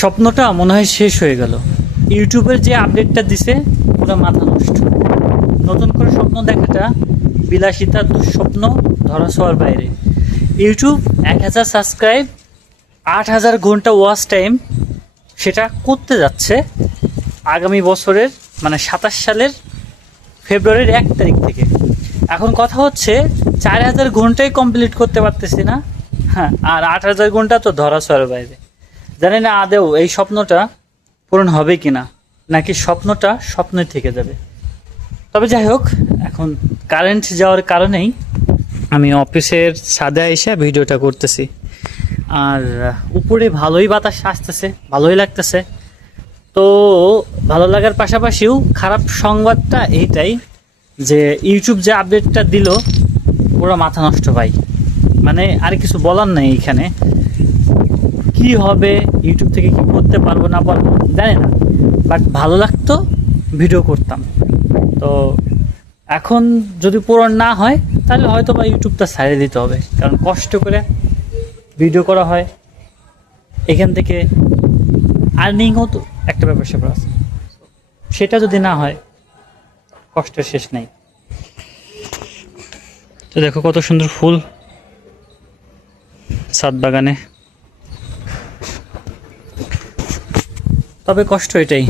স্বপ্নটা মনে হয় শেষ হয়ে গেল। ইউটিউবের যে আপডেটটা দিছে পুরো মাথা নষ্ট। নতুন করে স্বপ্ন দেখাটা বিলাসিতার দুঃস্বপ্ন, ধরাছোঁয়ার বাইরে। ইউটিউব 1000 সাবস্ক্রাইব, 8000 ঘন্টা ওয়াচ টাইম, সেটা করতে যাচ্ছে আগামী বছরের মানে 27 সালের ফেব্রুয়ারির 1 তারিখ থেকে। এখন কথা হচ্ছে 4000 ঘন্টাই কমপ্লিট করতে পারতেছি না, হ্যাঁ, আর 8000 ঘন্টা তো ধরাছোঁয়ার বাইরে। জানি না আদেও এই স্বপ্নটা পূরণ হবে কি না, নাকি স্বপ্নটা স্বপ্নই থেকে যাবে। তবে যাই হোক, এখন কারেন্ট যাওয়ার কারণেই আমি অফিসের ছাদে এসে ভিডিওটা করতেছি। আর উপরে ভালোই বাতাস আসতেছে, ভালোই লাগতেছে। তো ভালো লাগার পাশাপাশিও খারাপ সংবাদটা এইটাই যে ইউটিউব যে আপডেটটা দিল পুরো মাথা নষ্ট ভাই। মানে আর কিছু বলার নাই এইখানে। কি হবে, ইউটিউব থেকে কি করতে পারবো না পারবো জানি না, বাট ভালো লাগতো, ভিডিও করতাম। তো এখন যদি পূরণ না হয় তাহলে হয়তো বা ইউটিউবটা ছাড়িয়ে দিতে হবে, কারণ কষ্ট করে ভিডিও করা হয়, এখান থেকে আর্নিংও তো একটা ব্যাপার স্যাপার আছে। সেটা যদি না হয় কষ্টের শেষ নাই। তো দেখো কত সুন্দর ফুল ছাদ বাগানে। তবে কষ্ট এটাই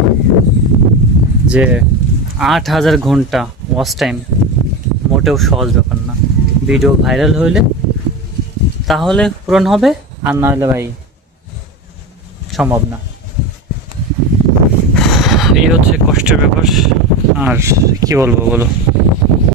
যে 8000 ঘন্টা ওয়াচ টাইম মোটেও সহজ ব্যাপার না। ভিডিও ভাইরাল হইলে তাহলে পূরণ হবে, আর না হলে ভাই সম্ভব না। এই হচ্ছে কষ্টের ব্যাপার, আর কি বলবো বলো।